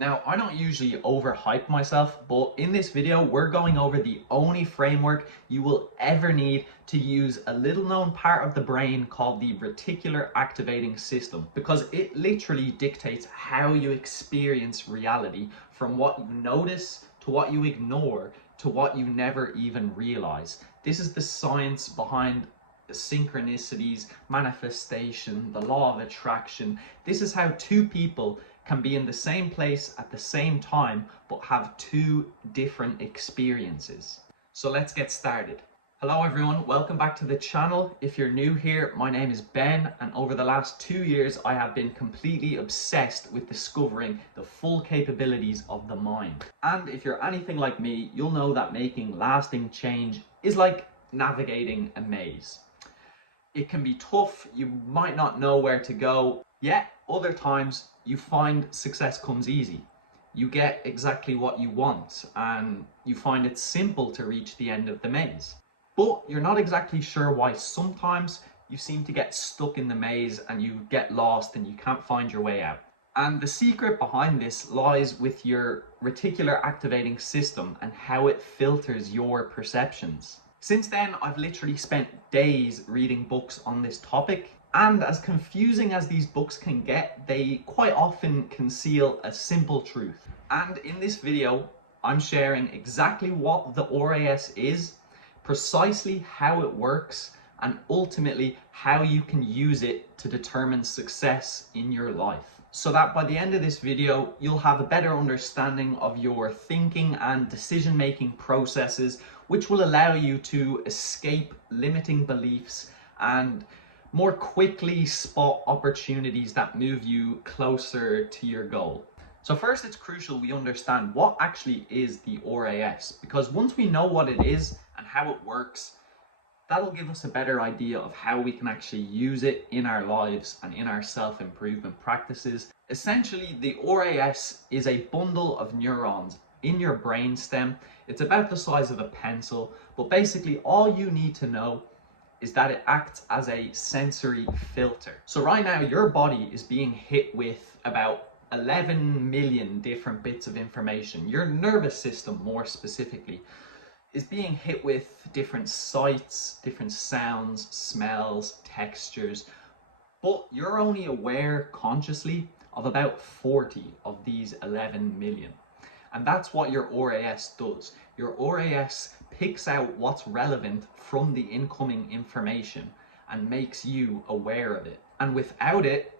Now, I don't usually overhype myself, but in this video, we're going over the only framework you will ever need to use a little known part of the brain called the reticular activating system, because it literally dictates how you experience reality, from what you notice to what you ignore to what you never even realize. This is the science behind synchronicities, manifestation, the law of attraction. This is how two people can be in the same place at the same time but have two different experiences. So let's get started. Hello everyone, welcome back to the channel. If you're new here, my name is Ben, and over the last 2 years I have been completely obsessed with discovering the full capabilities of the mind. And if you're anything like me, you'll know that making lasting change is like navigating a maze. It can be tough, you might not know where to go, yet other times you find success comes easy. You get exactly what you want and you find it simple to reach the end of the maze. But you're not exactly sure why sometimes you seem to get stuck in the maze and you get lost and you can't find your way out. And the secret behind this lies with your reticular activating system and how it filters your perceptions. Since then, I've literally spent days reading books on this topic, and as confusing as these books can get, they quite often conceal a simple truth. And in this video, I'm sharing exactly what the RAS is, precisely how it works, and ultimately how you can use it to determine success in your life. So that by the end of this video, you'll have a better understanding of your thinking and decision-making processes, which will allow you to escape limiting beliefs and more quickly spot opportunities that move you closer to your goal. So first, it's crucial we understand what actually is the RAS, because once we know what it is and how it works, that'll give us a better idea of how we can actually use it in our lives and in our self-improvement practices. Essentially, the RAS is a bundle of neurons in your brainstem. It's about the size of a pencil, but basically all you need to know is that it acts as a sensory filter. So right now, your body is being hit with about 11 million different bits of information. Your nervous system, more specifically, is being hit with different sights, different sounds, smells, textures, but you're only aware consciously of about 40 of these 11 million. And that's what your RAS does. Your RAS picks out what's relevant from the incoming information and makes you aware of it. And without it,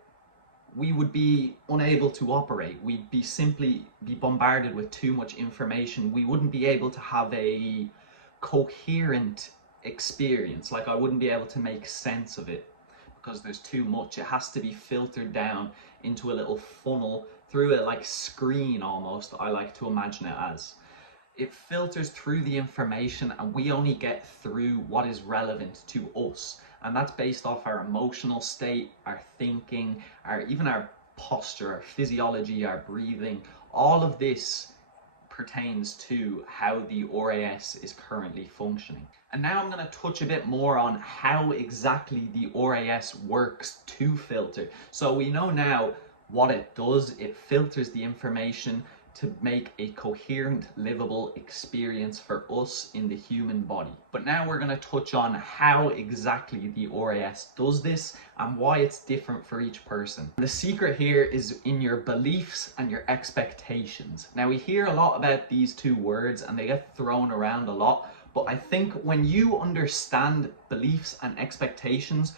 we would be unable to operate. We'd be simply bombarded with too much information. We wouldn't be able to have a coherent experience. Like, I wouldn't be able to make sense of it because there's too much. It has to be filtered down into a little funnel through a like screen almost, I like to imagine it as. It filters through the information and we only get through what is relevant to us. And that's based off our emotional state, our thinking, even our posture, our physiology, our breathing. All of this pertains to how the RAS is currently functioning. And now I'm going to touch a bit more on how exactly the RAS works to filter. So we know now what it does. It filters the information to make a coherent, livable experience for us in the human body. But now we're going to touch on how exactly the RAS does this and why it's different for each person. The secret here is in your beliefs and your expectations. Now, we hear a lot about these two words and they get thrown around a lot, but I think when you understand beliefs and expectations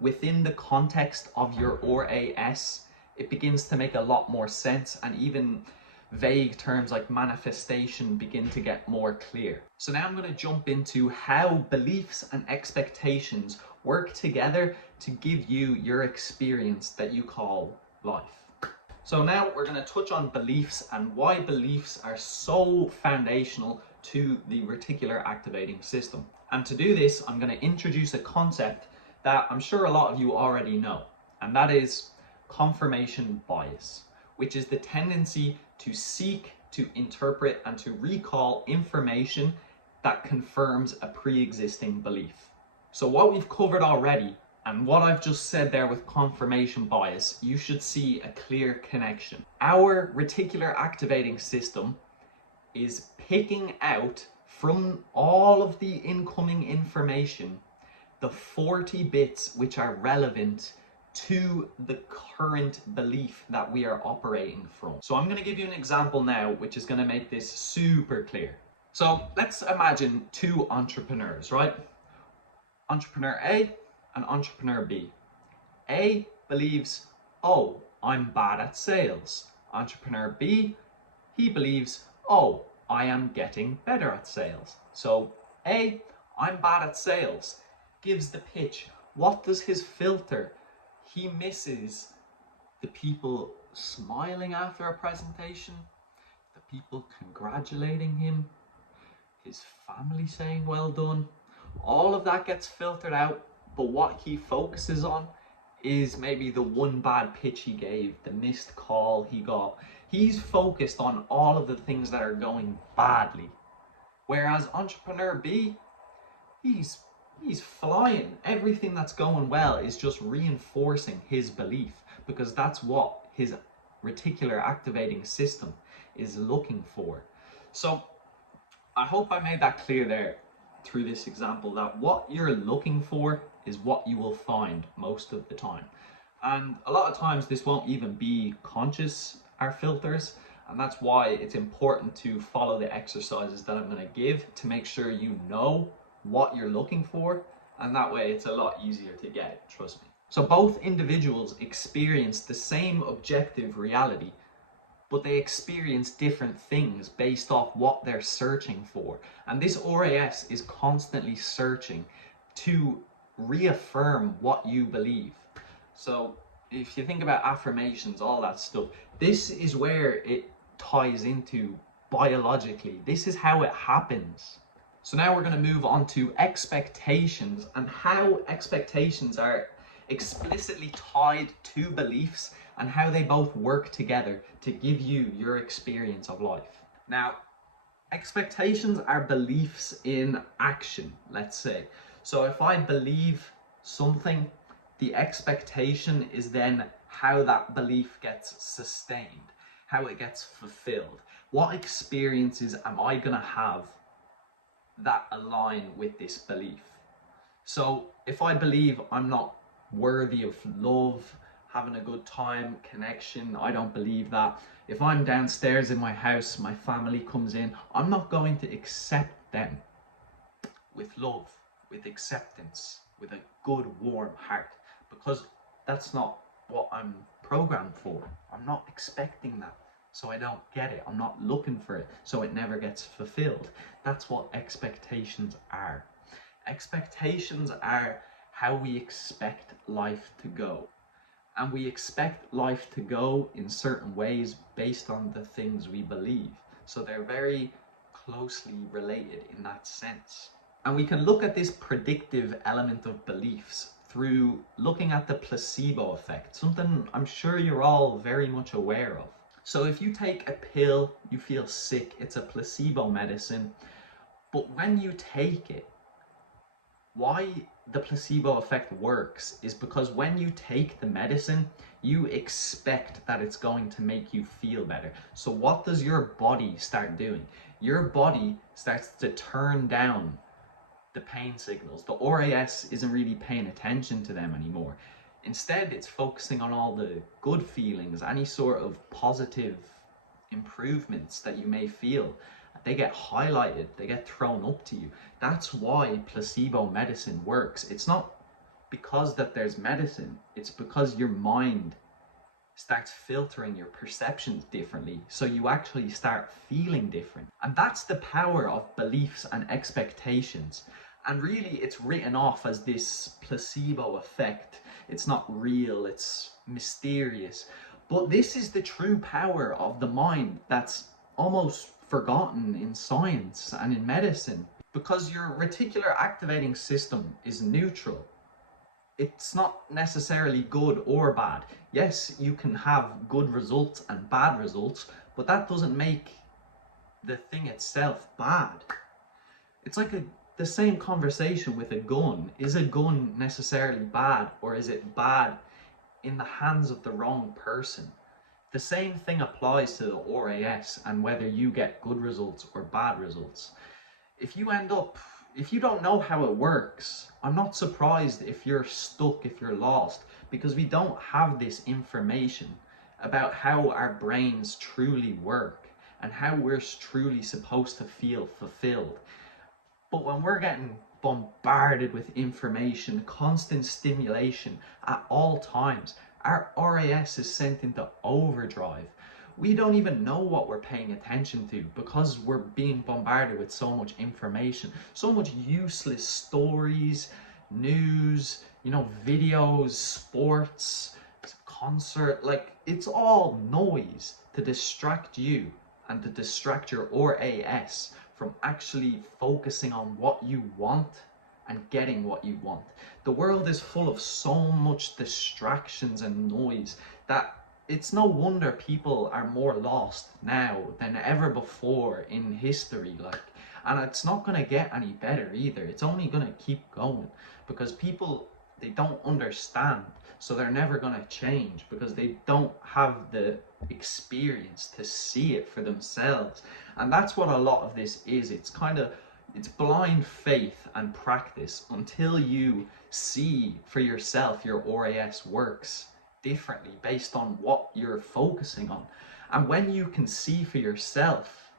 within the context of your RAS, it begins to make a lot more sense, and even vague terms like manifestation begin to get more clear. So now I'm going to jump into how beliefs and expectations work together to give you your experience that you call life. So now we're going to touch on beliefs and why beliefs are so foundational to the reticular activating system. And to do this, I'm going to introduce a concept that I'm sure a lot of you already know, and that is confirmation bias, which is the tendency to seek, to interpret, and to recall information that confirms a pre-existing belief. So what we've covered already And what I've just said there with confirmation bias, you should see a clear connection. Our reticular activating system is picking out from all of the incoming information the 40 bits which are relevant to the current belief that we are operating from. So I'm going to give you an example now which is going to make this super clear. So let's imagine two entrepreneurs, right? Entrepreneur A and entrepreneur B. A believes, oh, I'm bad at sales. Entrepreneur B, he believes, oh, I am getting better at sales. So A, I'm bad at sales, gives the pitch. What does his filter? He misses the people smiling after a presentation, the people congratulating him, his family saying well done. All of that gets filtered out, but what he focuses on is maybe the one bad pitch he gave, the missed call he got. He's focused on all of the things that are going badly. Whereas entrepreneur B, he's flying. Everything that's going well is just reinforcing his belief, because that's what his reticular activating system is looking for. So I hope I made that clear there through this example, that what you're looking for is what you will find most of the time. And a lot of times this won't even be conscious, our filters, and that's why it's important to follow the exercises that I'm going to give to make sure you know what you're looking for, and that way it's a lot easier to get it, trust me. So both individuals experience the same objective reality, but they experience different things based off what they're searching for. And this RAS is constantly searching to reaffirm what you believe. So if you think about affirmations, all that stuff, this is where it ties into biologically. This is how it happens. So now we're going to move on to expectations, and how expectations are explicitly tied to beliefs and how they both work together to give you your experience of life. Now, expectations are beliefs in action, let's say. So if I believe something, the expectation is then how that belief gets sustained, how it gets fulfilled. What experiences am I going to have that align with this belief? So if I believe I'm not worthy of love, having a good time, connection, I don't believe that. If I'm downstairs in my house, my family comes in, I'm not going to accept them with love, with acceptance, with a good, warm heart, because that's not what I'm programmed for. I'm not expecting that, so I don't get it. I'm not looking for it, so it never gets fulfilled. That's what expectations are. Expectations are how we expect life to go. And we expect life to go in certain ways based on the things we believe. So they're very closely related in that sense. And we can look at this predictive element of beliefs through looking at the placebo effect, something I'm sure you're all very much aware of. So if you take a pill, you feel sick, it's a placebo medicine, but when you take it, why the placebo effect works is because when you take the medicine, you expect that it's going to make you feel better. So what does your body start doing? Your body starts to turn down the pain signals. The RAS isn't really paying attention to them anymore. Instead, it's focusing on all the good feelings, any sort of positive improvements that you may feel. They get highlighted, they get thrown up to you. That's why placebo medicine works. It's not because that there's medicine, it's because your mind starts filtering your perceptions differently, so you actually start feeling different. And that's the power of beliefs and expectations. And really, it's written off as this placebo effect. It's not real, it's mysterious. But this is the true power of the mind that's almost forgotten in science and in medicine, because your reticular activating system is neutral. It's not necessarily good or bad. Yes, you can have good results and bad results, but that doesn't make the thing itself bad. It's like the same conversation with a gun. Is a gun necessarily bad, or is it bad in the hands of the wrong person? The same thing applies to the RAS and whether you get good results or bad results. If you don't know how it works, I'm not surprised if you're stuck, if you're lost, because we don't have this information about how our brains truly work and how we're truly supposed to feel fulfilled. But when we're getting bombarded with information, constant stimulation at all times, our RAS is sent into overdrive. We don't even know what we're paying attention to because we're being bombarded with so much information, so much useless stories, news, videos, sports, concert. Like, it's all noise to distract you and to distract your RAS from actually focusing on what you want and getting what you want. The world is full of so much distractions and noise that it's no wonder people are more lost now than ever before in history. And it's not going to get any better either. It's only going to keep going because people, they don't understand, so they're never going to change because they don't have the experience to see it for themselves. And that's what a lot of this is. It's blind faith and practice until you see for yourself your RAS works differently based on what you're focusing on. And when you can see for yourself,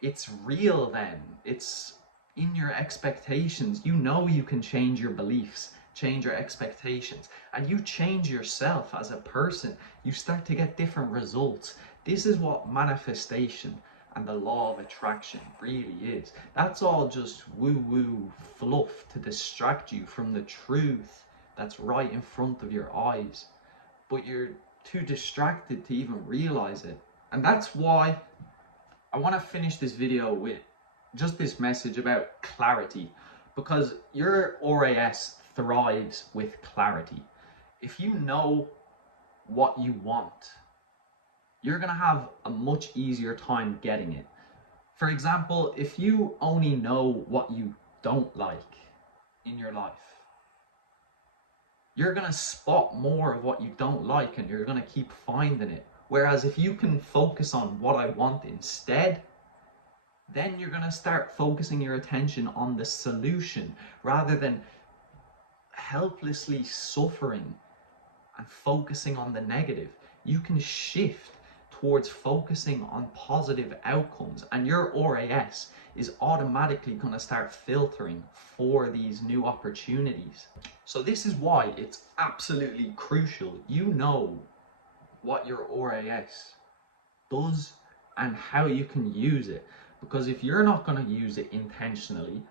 it's real then. It's in your expectations. You can change your beliefs, change your expectations, and you change yourself as a person. You start to get different results. This is what manifestation and the law of attraction really is. That's all just woo-woo fluff to distract you from the truth that's right in front of your eyes. But you're too distracted to even realize it. And that's why I want to finish this video with just this message about clarity, because your RAS thrives with clarity. If you know what you want, you're going to have a much easier time getting it. For example, if you only know what you don't like in your life, you're going to spot more of what you don't like and you're going to keep finding it. Whereas if you can focus on what I want instead, then you're going to start focusing your attention on the solution rather than helplessly suffering and focusing on the negative. You can shift towards focusing on positive outcomes, and your RAS is automatically going to start filtering for these new opportunities. So this is why it's absolutely crucial you know what your RAS does and how you can use it, because if you're not going to use it intentionally,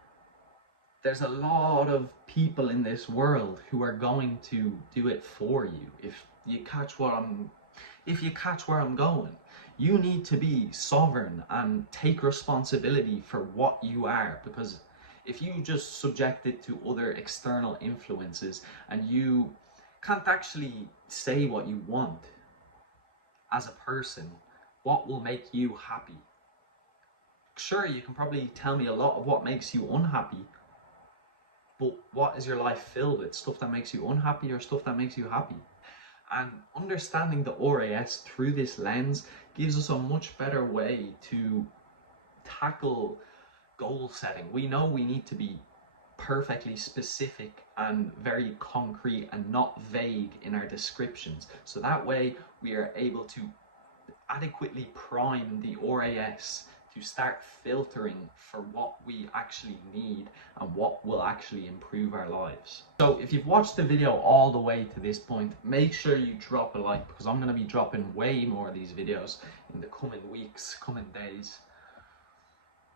there's a lot of people in this world who are going to do it for you. If you catch where I'm going, you need to be sovereign and take responsibility for what you are, because if you just subject it to other external influences and you can't actually say what you want as a person, what will make you happy? Sure, you can probably tell me a lot of what makes you unhappy, but what is your life filled with? Stuff that makes you unhappy or stuff that makes you happy? And understanding the RAS through this lens gives us a much better way to tackle goal setting. We know we need to be perfectly specific and very concrete and not vague in our descriptions. So that way we are able to adequately prime the RAS to start filtering for what we actually need and what will actually improve our lives. So if you've watched the video all the way to this point, make sure you drop a like, because I'm going to be dropping way more of these videos in the coming weeks, coming days.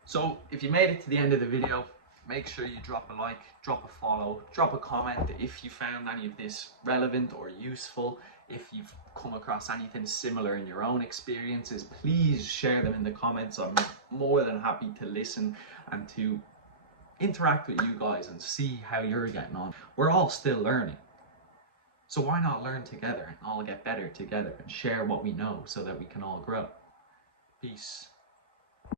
So if you made it to the end of the video, make sure you drop a like, drop a follow, drop a comment if you found any of this relevant or useful. If you've come across anything similar in your own experiences, please share them in the comments. I'm more than happy to listen and to interact with you guys and see how you're getting on. We're all still learning. So why not learn together and all get better together and share what we know so that we can all grow? Peace.